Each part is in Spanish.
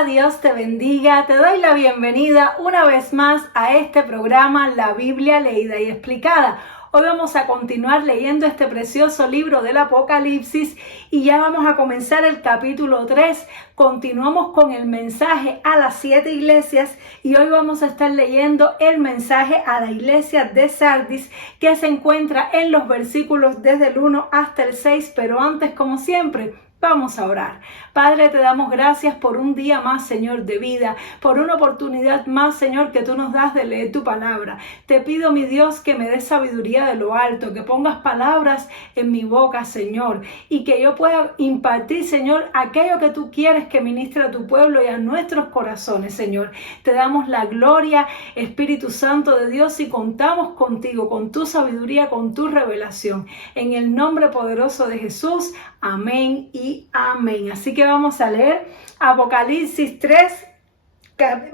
Hola, Dios te bendiga. Te doy la bienvenida una vez más a este programa, La Biblia Leída y Explicada. Hoy vamos a continuar leyendo este precioso libro del Apocalipsis y ya vamos a comenzar el capítulo 3. Continuamos con el mensaje a las 7 iglesias y hoy vamos a estar leyendo el mensaje a la iglesia de Sardis, que se encuentra en los versículos desde el 1 hasta el 6, pero antes, como siempre, vamos a orar. Padre, te damos gracias por un día más, Señor, de vida, por una oportunidad más, Señor, que tú nos das de leer tu palabra. Te pido, mi Dios, que me des sabiduría de lo alto, que pongas palabras en mi boca, Señor, y que yo pueda impartir, Señor, aquello que tú quieres que ministre a tu pueblo y a nuestros corazones, Señor. Te damos la gloria, Espíritu Santo de Dios, y contamos contigo, con tu sabiduría, con tu revelación. En el nombre poderoso de Jesús, amén y amén. Así que vamos a leer Apocalipsis 3,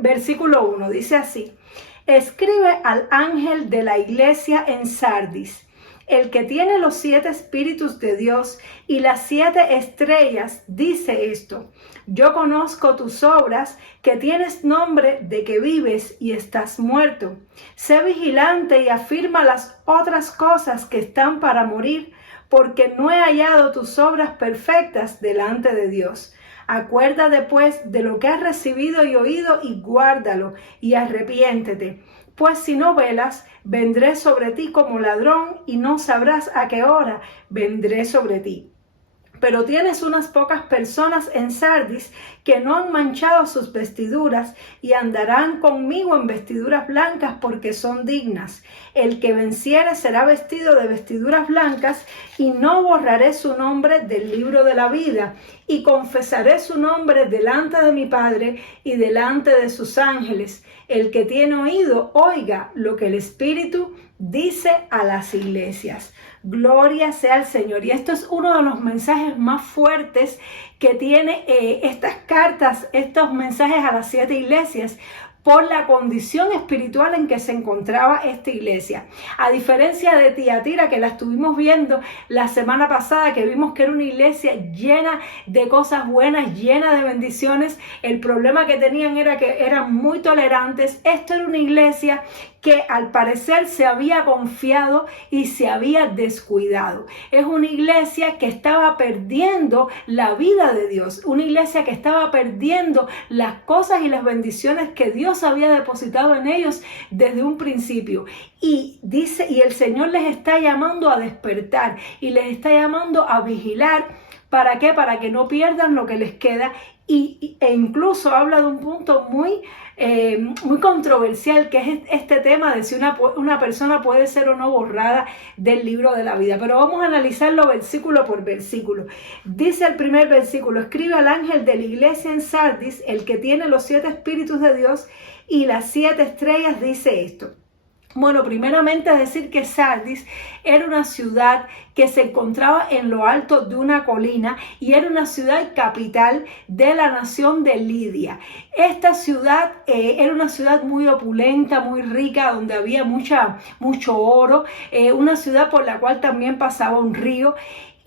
versículo 1. Dice así: escribe al ángel de la iglesia en Sardis, el que tiene los 7 espíritus de Dios y las 7 estrellas, dice esto: yo conozco tus obras, que tienes nombre de que vives y estás muerto. Sé vigilante y afirma las otras cosas que están para morir, porque no he hallado tus obras perfectas delante de Dios. Acuérdate pues de lo que has recibido y oído y guárdalo y arrepiéntete. Pues si no velas, vendré sobre ti como ladrón y no sabrás a qué hora vendré sobre ti. Pero tienes unas pocas personas en Sardis que no han manchado sus vestiduras y andarán conmigo en vestiduras blancas porque son dignas. El que venciere será vestido de vestiduras blancas y no borraré su nombre del libro de la vida y confesaré su nombre delante de mi Padre y delante de sus ángeles. El que tiene oído, oiga lo que el Espíritu dice a las iglesias. Gloria sea al Señor. Y esto es uno de los mensajes más fuertes que tiene estas cartas, estos mensajes a las 7 iglesias, por la condición espiritual en que se encontraba esta iglesia. A diferencia de Tiatira, que la estuvimos viendo la semana pasada, que vimos que era una iglesia llena de cosas buenas, llena de bendiciones, el problema que tenían era que eran muy tolerantes. Esto era una iglesia que al parecer se había confiado y se había descuidado. Es una iglesia que estaba perdiendo la vida de Dios, una iglesia que estaba perdiendo las cosas y las bendiciones que Dios había depositado en ellos desde un principio. Y dice, y el Señor les está llamando a despertar y les está llamando a vigilar. ¿Para qué? Para que no pierdan lo que les queda. E incluso habla de un punto muy controversial, que es este tema de si una persona puede ser o no borrada del libro de la vida. Pero vamos a analizarlo versículo por versículo. Dice el primer versículo: escribe al ángel de la iglesia en Sardis, el que tiene los 7 espíritus de Dios y las 7 estrellas, dice esto. Bueno, primeramente decir que Sardis era una ciudad que se encontraba en lo alto de una colina y era una ciudad capital de la nación de Lidia. Esta ciudad era una ciudad muy opulenta, muy rica, donde había mucho oro, una ciudad por la cual también pasaba un río.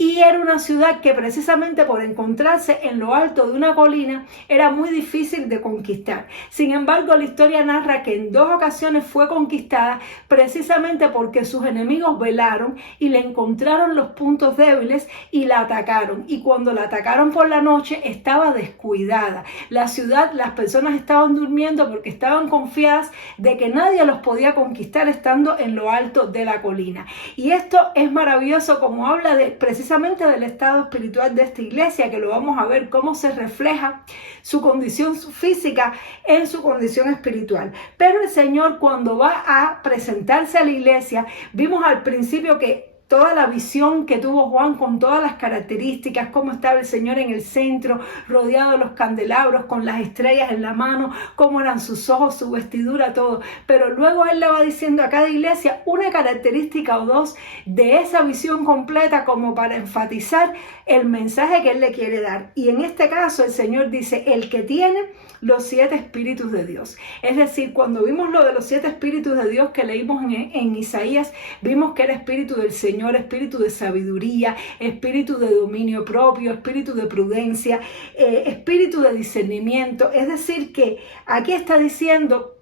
Y era una ciudad que precisamente por encontrarse en lo alto de una colina era muy difícil de conquistar. Sin embargo, la historia narra que en 2 ocasiones fue conquistada precisamente porque sus enemigos velaron y le encontraron los puntos débiles y la atacaron. Y cuando la atacaron por la noche estaba descuidada. La ciudad, las personas estaban durmiendo porque estaban confiadas de que nadie los podía conquistar estando en lo alto de la colina. Y esto es maravilloso, como habla precisamente del estado espiritual de esta iglesia, que lo vamos a ver cómo se refleja su condición física en su condición espiritual. Pero el Señor, cuando va a presentarse a la iglesia, vimos al principio que toda la visión que tuvo Juan, con todas las características, cómo estaba el Señor en el centro, rodeado de los candelabros, con las estrellas en la mano, cómo eran sus ojos, su vestidura, todo. Pero luego Él le va diciendo a cada iglesia una característica o dos de esa visión completa, como para enfatizar el mensaje que Él le quiere dar. Y en este caso el Señor dice: el que tiene los 7 espíritus de Dios. Es decir, cuando vimos lo de los 7 espíritus de Dios que leímos en Isaías, vimos que era espíritu del Señor, Señor, espíritu de sabiduría, espíritu de dominio propio, espíritu de prudencia, espíritu de discernimiento. Es decir, que aquí está diciendo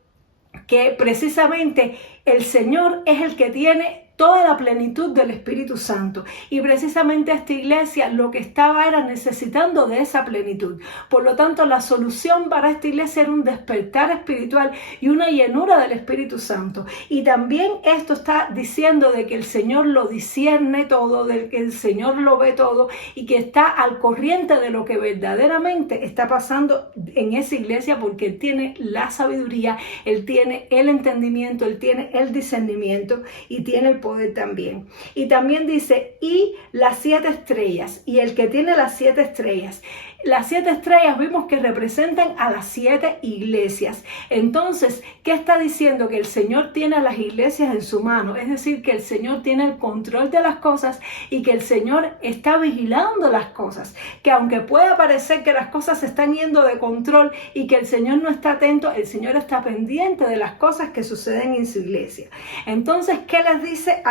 que precisamente el Señor es el que tiene toda la plenitud del Espíritu Santo, y precisamente esta iglesia lo que estaba era necesitando de esa plenitud. Por lo tanto, la solución para esta iglesia era un despertar espiritual y una llenura del Espíritu Santo. Y también esto está diciendo de que el Señor lo discierne todo, de que el Señor lo ve todo y que está al corriente de lo que verdaderamente está pasando en esa iglesia, porque Él tiene la sabiduría, Él tiene el entendimiento, Él tiene el discernimiento y tiene el poder también. Y también dice, y las 7 estrellas, y el que tiene las 7 estrellas. Las 7 estrellas vimos que representan a las 7 iglesias. Entonces, ¿qué está diciendo? Que el Señor tiene a las iglesias en su mano. Es decir, que el Señor tiene el control de las cosas y que el Señor está vigilando las cosas. Que aunque pueda parecer que las cosas se están yendo de control y que el Señor no está atento, el Señor está pendiente de las cosas que suceden en su iglesia. Entonces, ¿qué les dice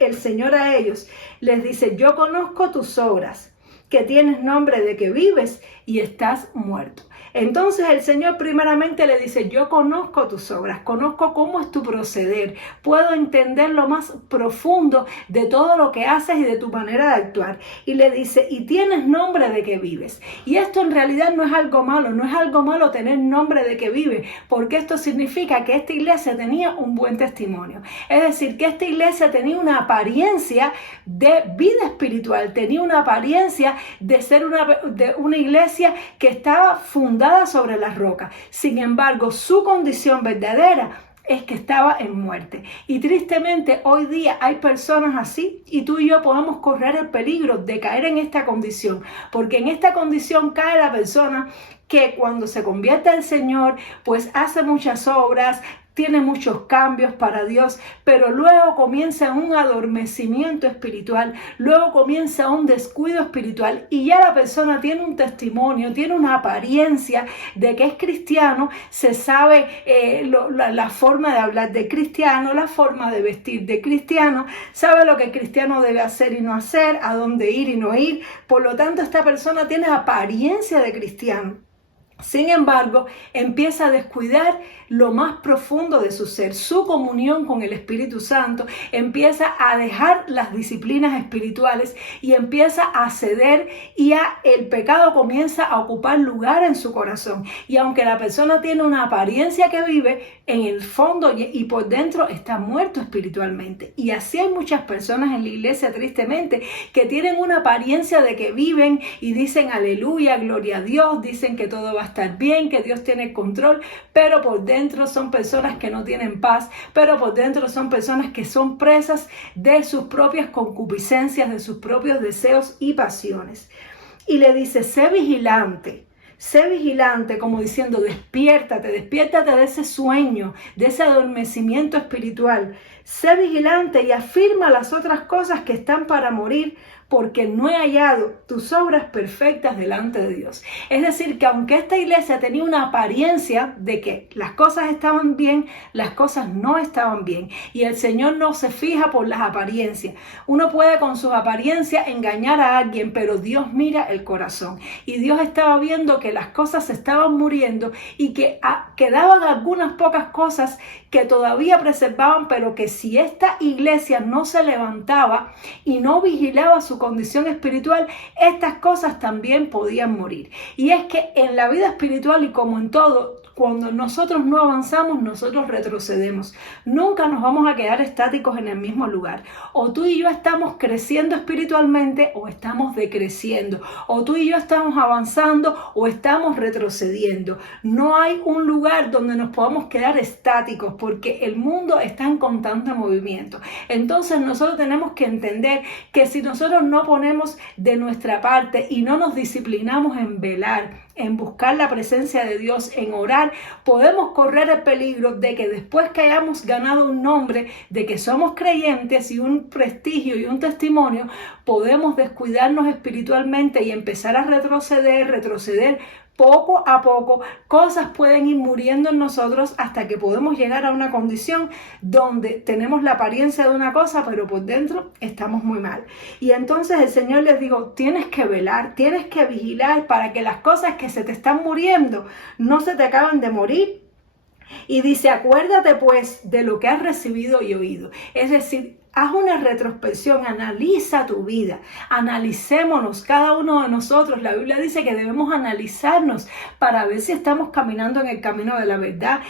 el Señor a ellos? Les dice, yo conozco tus obras, que tienes nombre de que vives y estás muerto. Entonces el Señor primeramente le dice, yo conozco tus obras, conozco cómo es tu proceder, puedo entender lo más profundo de todo lo que haces y de tu manera de actuar. Y le dice, y tienes nombre de que vives. Y esto en realidad no es algo malo, no es algo malo tener nombre de que vive, porque esto significa que esta iglesia tenía un buen testimonio. Es decir, que esta iglesia tenía una apariencia de vida espiritual, tenía una apariencia de ser una iglesia que estaba fundada sobre la roca. Sin embargo, su condición verdadera es que estaba en muerte. Y tristemente hoy día hay personas así, y tú y yo podemos correr el peligro de caer en esta condición, porque en esta condición cae la persona que cuando se convierte al Señor, pues hace muchas obras, tiene muchos cambios para Dios, pero luego comienza un adormecimiento espiritual, luego comienza un descuido espiritual, y ya la persona tiene un testimonio, tiene una apariencia de que es cristiano, se sabe la forma de hablar de cristiano, la forma de vestir de cristiano, sabe lo que el cristiano debe hacer y no hacer, a dónde ir y no ir. Por lo tanto, esta persona tiene apariencia de cristiano. Sin embargo, empieza a descuidar lo más profundo de su ser, su comunión con el Espíritu Santo, empieza a dejar las disciplinas espirituales y empieza a ceder, y el pecado comienza a ocupar lugar en su corazón. Y aunque la persona tiene una apariencia que vive, en el fondo y por dentro está muerto espiritualmente. Y así hay muchas personas en la iglesia, tristemente, que tienen una apariencia de que viven y dicen aleluya, gloria a Dios, dicen que todo va a estar bien, que Dios tiene control, pero por dentro son personas que no tienen paz, pero por dentro son personas que son presas de sus propias concupiscencias, de sus propios deseos y pasiones. Y le dice, sé vigilante, como diciendo, despiértate de ese sueño, de ese adormecimiento espiritual. Sé vigilante y afirma las otras cosas que están para morir, porque no he hallado tus obras perfectas delante de Dios. Es decir, que aunque esta iglesia tenía una apariencia de que las cosas estaban bien, las cosas no estaban bien. Y el Señor no se fija por las apariencias. Uno puede con sus apariencias engañar a alguien, pero Dios mira el corazón. Y Dios estaba viendo que las cosas se estaban muriendo y que quedaban algunas pocas cosas que todavía preservaban, pero que si esta iglesia no se levantaba y no vigilaba su condición espiritual, estas cosas también podían morir. Y es que en la vida espiritual, y como en todo, cuando nosotros no avanzamos, nosotros retrocedemos. Nunca nos vamos a quedar estáticos en el mismo lugar. O tú y yo estamos creciendo espiritualmente o estamos decreciendo. O tú y yo estamos avanzando o estamos retrocediendo. No hay un lugar donde nos podamos quedar estáticos, porque el mundo está en constante movimiento. Entonces nosotros tenemos que entender que si nosotros no ponemos de nuestra parte y no nos disciplinamos en velar, en buscar la presencia de Dios, en orar, podemos correr el peligro de que después que hayamos ganado un nombre, de que somos creyentes y un prestigio y un testimonio, podemos descuidarnos espiritualmente y empezar a retroceder poco a poco, cosas pueden ir muriendo en nosotros hasta que podemos llegar a una condición donde tenemos la apariencia de una cosa, pero por dentro estamos muy mal. Y entonces el Señor les dijo, tienes que velar, tienes que vigilar para que las cosas que se te están muriendo no se te acaben de morir. Y dice, acuérdate pues de lo que has recibido y oído. Es decir, haz una retrospección, analiza tu vida, analicémonos cada uno de nosotros. La Biblia dice que debemos analizarnos para ver si estamos caminando en el camino de la verdad.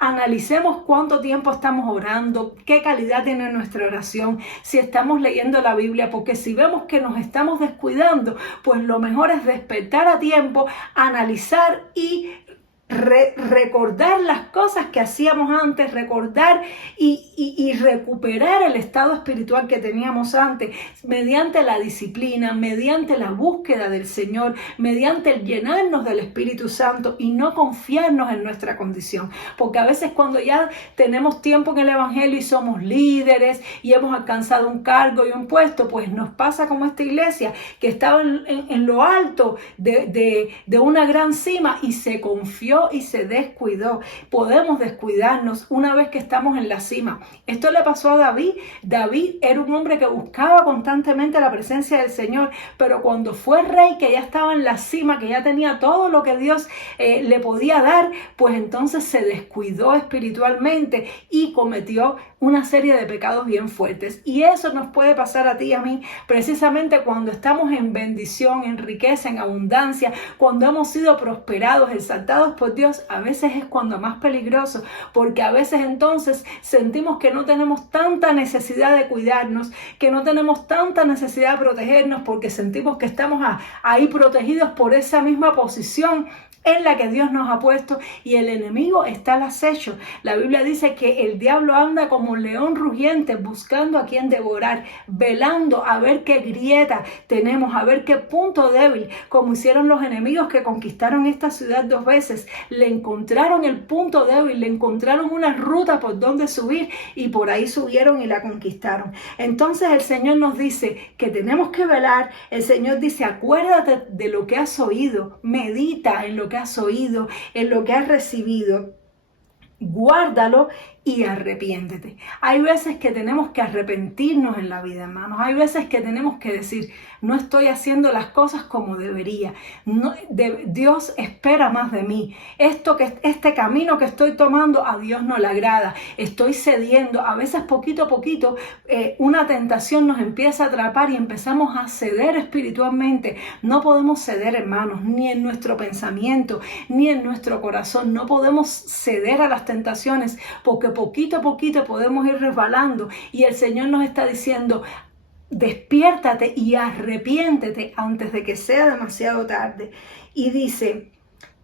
Analicemos cuánto tiempo estamos orando, qué calidad tiene nuestra oración, si estamos leyendo la Biblia, porque si vemos que nos estamos descuidando, pues lo mejor es despertar a tiempo, analizar y recordar las cosas que hacíamos antes, recordar y recuperar el estado espiritual que teníamos antes mediante la disciplina, mediante la búsqueda del Señor, mediante el llenarnos del Espíritu Santo y no confiarnos en nuestra condición. Porque a veces cuando ya tenemos tiempo en el Evangelio y somos líderes y hemos alcanzado un cargo y un puesto, pues nos pasa como esta iglesia que estaba en lo alto de una gran cima y se confió y se descuidó. Podemos descuidarnos una vez que estamos en la cima. Esto le pasó a David. David era un hombre que buscaba constantemente la presencia del Señor, pero cuando fue rey, que ya estaba en la cima, que ya tenía todo lo que Dios le podía dar, pues entonces se descuidó espiritualmente y cometió una serie de pecados bien fuertes. Y eso nos puede pasar a ti y a mí precisamente cuando estamos en bendición, en riqueza, en abundancia, cuando hemos sido prosperados, exaltados por Dios. A veces es cuando más peligroso, porque a veces entonces sentimos que no tenemos tanta necesidad de cuidarnos, que no tenemos tanta necesidad de protegernos, porque sentimos que estamos ahí protegidos por esa misma posición en la que Dios nos ha puesto, y el enemigo está al acecho. La Biblia dice que el diablo anda como un león rugiente buscando a quien devorar, velando a ver qué grieta tenemos, a ver qué punto débil, como hicieron los enemigos que conquistaron esta ciudad 2 veces. Le encontraron el punto débil, le encontraron una ruta por donde subir y por ahí subieron y la conquistaron. Entonces el Señor nos dice que tenemos que velar. El Señor dice, acuérdate de lo que has oído, medita en lo que has oído, en lo que has recibido, guárdalo y arrepiéntete. Hay veces que tenemos que arrepentirnos en la vida, hermanos. Hay veces que tenemos que decir, no estoy haciendo las cosas como debería. Dios espera más de mí. Este camino que estoy tomando a Dios no le agrada. Estoy cediendo. A veces poquito a poquito una tentación nos empieza a atrapar y empezamos a ceder espiritualmente. No podemos ceder, hermanos, ni en nuestro pensamiento, ni en nuestro corazón. No podemos ceder a las tentaciones, porque poquito a poquito podemos ir resbalando, y el Señor nos está diciendo, despiértate y arrepiéntete antes de que sea demasiado tarde. Y dice,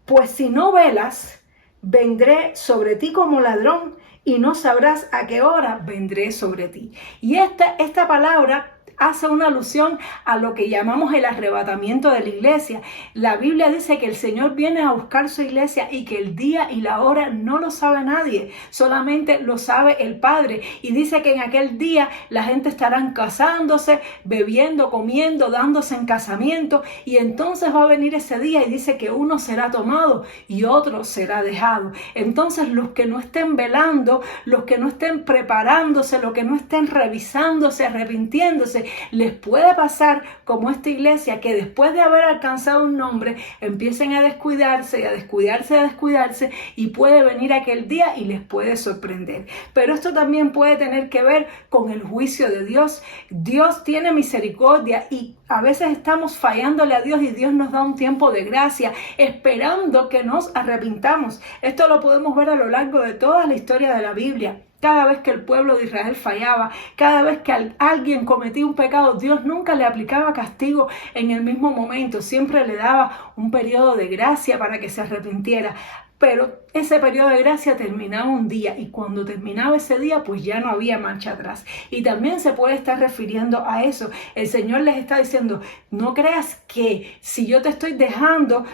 pues si no velas, vendré sobre ti como ladrón y no sabrás a qué hora vendré sobre ti. Y esta palabra hace una alusión a lo que llamamos el arrebatamiento de la iglesia. La Biblia dice que el Señor viene a buscar su iglesia y que el día y la hora no lo sabe nadie, solamente lo sabe el Padre. Y dice que en aquel día la gente estará casándose, bebiendo, comiendo, dándose en casamiento, y entonces va a venir ese día y dice que uno será tomado y otro será dejado. Entonces los que no estén velando, los que no estén preparándose, los que no estén revisándose, arrepintiéndose, les puede pasar como esta iglesia, que después de haber alcanzado un nombre empiecen a descuidarse, a descuidarse, a descuidarse, y puede venir aquel día y les puede sorprender. Pero esto también puede tener que ver con el juicio de Dios. Dios tiene misericordia y a veces estamos fallándole a Dios, y Dios nos da un tiempo de gracia esperando que nos arrepintamos. Esto lo podemos ver a lo largo de toda la historia de la Biblia. Cada vez que el pueblo de Israel fallaba, cada vez que alguien cometía un pecado, Dios nunca le aplicaba castigo en el mismo momento. Siempre le daba un periodo de gracia para que se arrepintiera. Pero ese periodo de gracia terminaba un día y cuando terminaba ese día pues ya no había marcha atrás. Y también se puede estar refiriendo a eso. El Señor les está diciendo, no creas que si yo te estoy dejando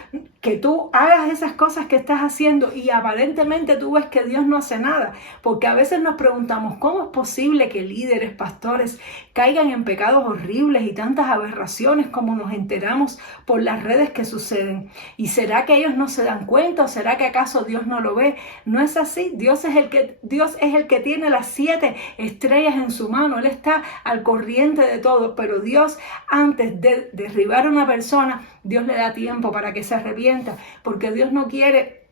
que tú hagas esas cosas que estás haciendo y aparentemente tú ves que Dios no hace nada, porque a veces nos preguntamos cómo es posible que líderes, pastores caigan en pecados horribles y tantas aberraciones como nos enteramos por las redes que suceden. ¿Y será que ellos no se dan cuenta o será que acaso Dios no lo ve? No es así. Dios es el que tiene las 7 estrellas en su mano. Él está al corriente de todo, pero Dios, antes de derribar a una persona, Dios le da tiempo para que se arrepienta, porque Dios no quiere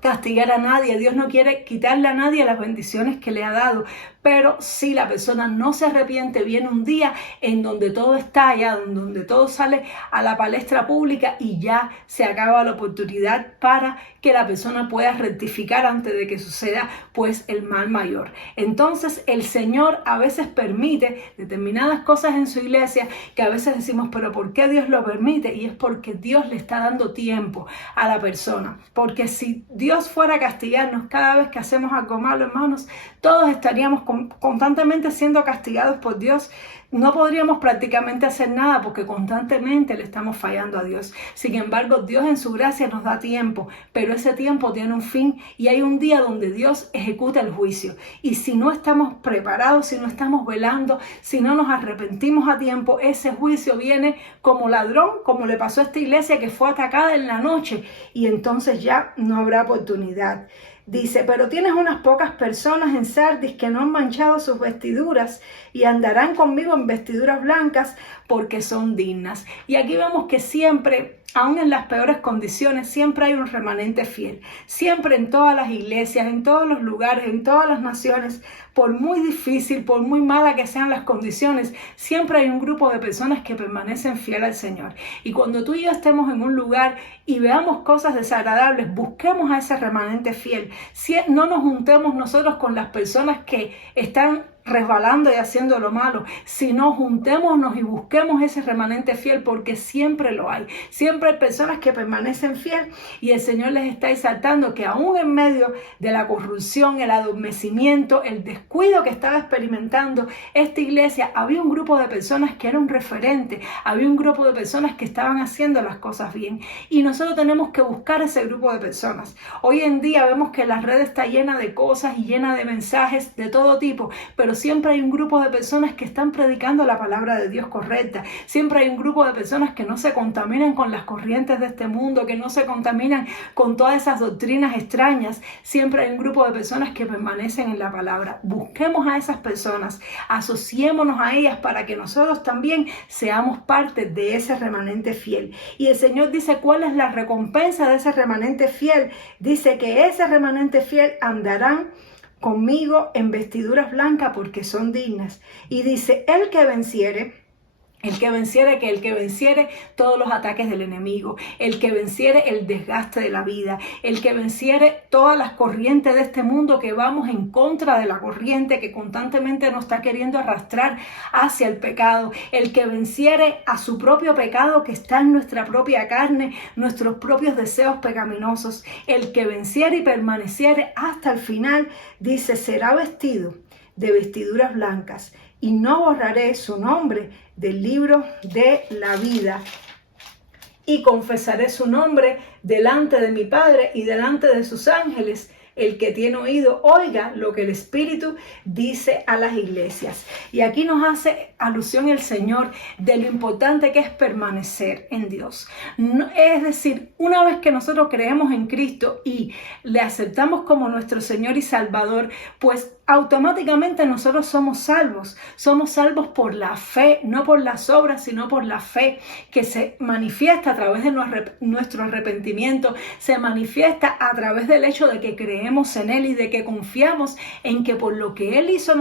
castigar a nadie, Dios no quiere quitarle a nadie las bendiciones que le ha dado, pero si la persona no se arrepiente, viene un día en donde todo estalla, donde todo sale a la palestra pública y ya se acaba la oportunidad para que la persona pueda rectificar antes de que suceda pues el mal mayor. Entonces el Señor a veces permite determinadas cosas en su iglesia que a veces decimos, pero ¿por qué Dios lo permite? Y es porque Dios le está dando tiempo a la persona, porque si Dios fuera a castigarnos cada vez que hacemos algo malo, hermanos, todos estaríamos constantemente siendo castigados por Dios. No podríamos prácticamente hacer nada porque constantemente le estamos fallando a Dios. Sin embargo, Dios en su gracia nos da tiempo, pero ese tiempo tiene un fin y hay un día donde Dios ejecuta el juicio. Y si no estamos preparados, si no estamos velando, si no nos arrepentimos a tiempo, ese juicio viene como ladrón, como le pasó a esta iglesia que fue atacada en la noche y entonces ya no habrá oportunidad. Dice, pero tienes unas pocas personas en Sardis que no han manchado sus vestiduras y andarán conmigo en vestiduras blancas porque son dignas. Y aquí vemos que siempre, aún en las peores condiciones, siempre hay un remanente fiel. Siempre en todas las iglesias, en todos los lugares, en todas las naciones, por muy difícil, por muy mala que sean las condiciones, siempre hay un grupo de personas que permanecen fieles al Señor. Y cuando tú y yo estemos en un lugar y veamos cosas desagradables, busquemos a ese remanente fiel. Si no nos juntemos nosotros con las personas que están resbalando y haciendo lo malo, sino juntémonos y busquemos ese remanente fiel, porque siempre lo hay. Siempre hay personas que permanecen fieles y el Señor les está exaltando que aún en medio de la corrupción, el adormecimiento, el descuido que estaba experimentando esta iglesia, había un grupo de personas que era un referente, había un grupo de personas que estaban haciendo las cosas bien y nosotros tenemos que buscar ese grupo de personas. Hoy en día vemos que la red está llena de cosas y llena de mensajes de todo tipo, pero siempre hay un grupo de personas que están predicando la palabra de Dios correcta. Siempre hay un grupo de personas que no se contaminan con las corrientes de este mundo, que no se contaminan con todas esas doctrinas extrañas. Siempre hay un grupo de personas que permanecen en la palabra. Busquemos a esas personas, asociémonos a ellas para que nosotros también seamos parte de ese remanente fiel. Y el Señor dice, ¿cuál es la recompensa de ese remanente fiel? Dice que ese remanente fiel andarán conmigo en vestiduras blancas porque son dignas. Y dice, el que venciere todos los ataques del enemigo, el que venciere el desgaste de la vida, el que venciere todas las corrientes de este mundo que vamos en contra de la corriente que constantemente nos está queriendo arrastrar hacia el pecado, el que venciere a su propio pecado que está en nuestra propia carne, nuestros propios deseos pecaminosos, el que venciere y permaneciere hasta el final, dice, será vestido de vestiduras blancas y no borraré su nombre del libro de la vida y confesaré su nombre delante de mi Padre y delante de sus ángeles. El que tiene oído, oiga lo que el Espíritu dice a las iglesias. Y aquí nos hace alusión el Señor de lo importante que es permanecer en Dios. Es decir, una vez que nosotros creemos en Cristo y le aceptamos como nuestro Señor y Salvador, pues automáticamente nosotros somos salvos. Somos salvos por la fe, no por las obras, sino por la fe que se manifiesta a través de nuestro arrepentimiento, se manifiesta a través del hecho de que creemos en Él y de que confiamos en que por lo que Él hizo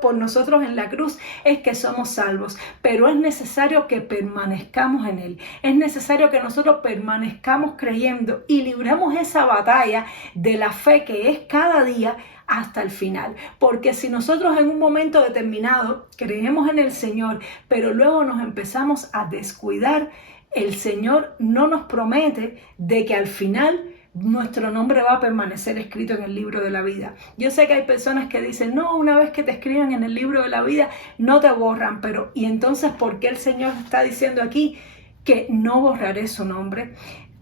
por nosotros en la cruz es que somos salvos. Pero es necesario que permanezcamos en Él. Es necesario que nosotros permanezcamos creyendo y libremos esa batalla de la fe que es cada día hasta el final, porque si nosotros en un momento determinado creemos en el Señor, pero luego nos empezamos a descuidar, el Señor no nos promete de que al final nuestro nombre va a permanecer escrito en el libro de la vida. Yo sé que hay personas que dicen, no, una vez que te escriban en el libro de la vida, no te borran, pero ¿y entonces por qué el Señor está diciendo aquí que no borraré su nombre?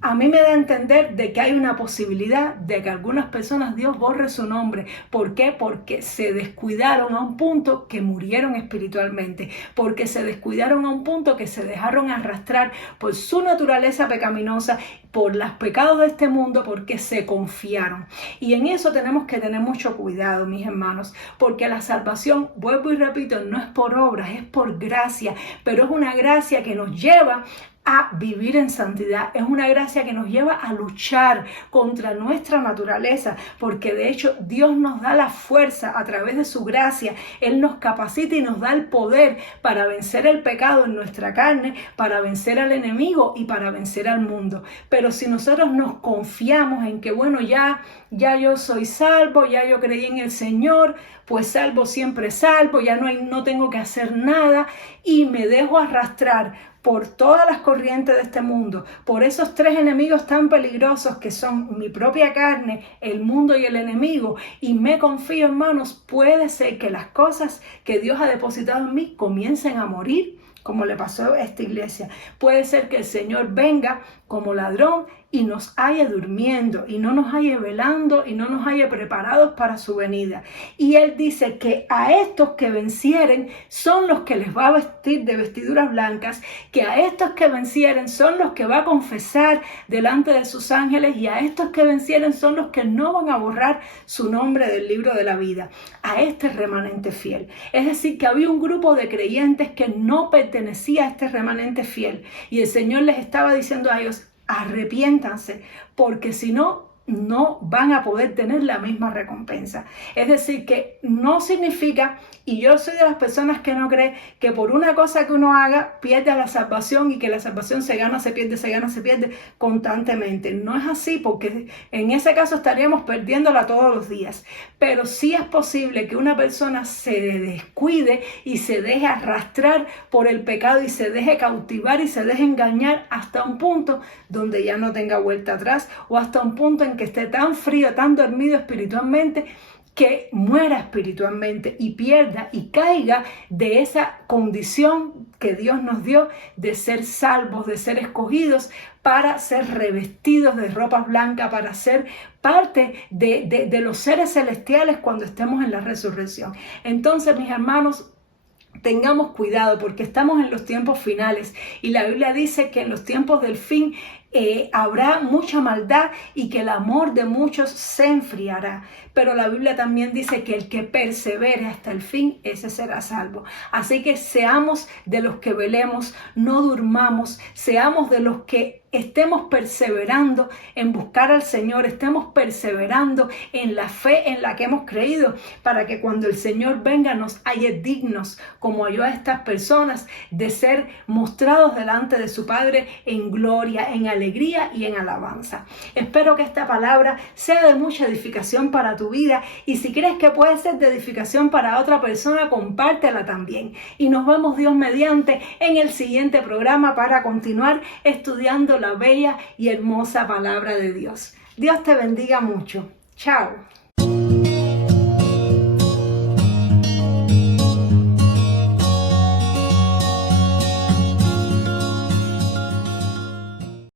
A mí me da a entender de que hay una posibilidad de que algunas personas Dios borre su nombre. ¿Por qué? Porque se descuidaron a un punto que murieron espiritualmente. Porque se descuidaron a un punto que se dejaron arrastrar por su naturaleza pecaminosa, por los pecados de este mundo, porque se confiaron. Y en eso tenemos que tener mucho cuidado, mis hermanos, porque la salvación, vuelvo y repito, no es por obras, es por gracia, pero es una gracia que nos lleva a vivir en santidad. Es una gracia que nos lleva a luchar contra nuestra naturaleza, porque de hecho Dios nos da la fuerza a través de su gracia. Él nos capacita y nos da el poder para vencer el pecado en nuestra carne, para vencer al enemigo y para vencer al mundo. Pero si nosotros nos confiamos en que, bueno, ya yo soy salvo, ya yo creí en el Señor, pues salvo siempre salvo, ya no tengo que hacer nada, y me dejo arrastrar por todas las corrientes de este mundo, por esos tres enemigos tan peligrosos que son mi propia carne, el mundo y el enemigo, y me confío, hermanos, puede ser que las cosas que Dios ha depositado en mí comiencen a morir, como le pasó a esta iglesia. Puede ser que el Señor venga como ladrón y nos haya durmiendo, y no nos haya velando, y no nos haya preparados para su venida. Y Él dice que a estos que vencieren son los que les va a vestir de vestiduras blancas, que a estos que vencieren son los que va a confesar delante de sus ángeles, y a estos que vencieren son los que no van a borrar su nombre del libro de la vida. A este remanente fiel. Es decir, que había un grupo de creyentes que no pertenecía a este remanente fiel, y el Señor les estaba diciendo a ellos: arrepiéntanse, porque si no, no van a poder tener la misma recompensa. Es decir, que no significa, y yo soy de las personas que no cree que por una cosa que uno haga pierde la salvación, y que la salvación se gana, se pierde constantemente. No es así, porque en ese caso estaríamos perdiéndola todos los días. Pero sí es posible que una persona se descuide y se deje arrastrar por el pecado, y se deje cautivar y se deje engañar hasta un punto donde ya no tenga vuelta atrás, o hasta un punto en que esté tan frío, tan dormido espiritualmente, que muera espiritualmente y pierda y caiga de esa condición que Dios nos dio de ser salvos, de ser escogidos para ser revestidos de ropas blancas, para ser parte de los seres celestiales cuando estemos en la resurrección. Entonces, mis hermanos, tengamos cuidado, porque estamos en los tiempos finales, y la Biblia dice que en los tiempos del fin habrá mucha maldad, y que el amor de muchos se enfriará. Pero la Biblia también dice que el que persevere hasta el fin, ese será salvo. Así que seamos de los que velemos, no durmamos, seamos de los que estemos perseverando en buscar al Señor, estemos perseverando en la fe en la que hemos creído, para que cuando el Señor venga nos halle dignos, como halló a estas personas, de ser mostrados delante de su Padre en gloria, en alegría y en alabanza. Espero que esta palabra sea de mucha edificación para tu vida, y si crees que puede ser de edificación para otra persona, compártela también. Y nos vemos, Dios mediante, en el siguiente programa para continuar estudiando la bella y hermosa palabra de Dios. Dios te bendiga mucho. Chao.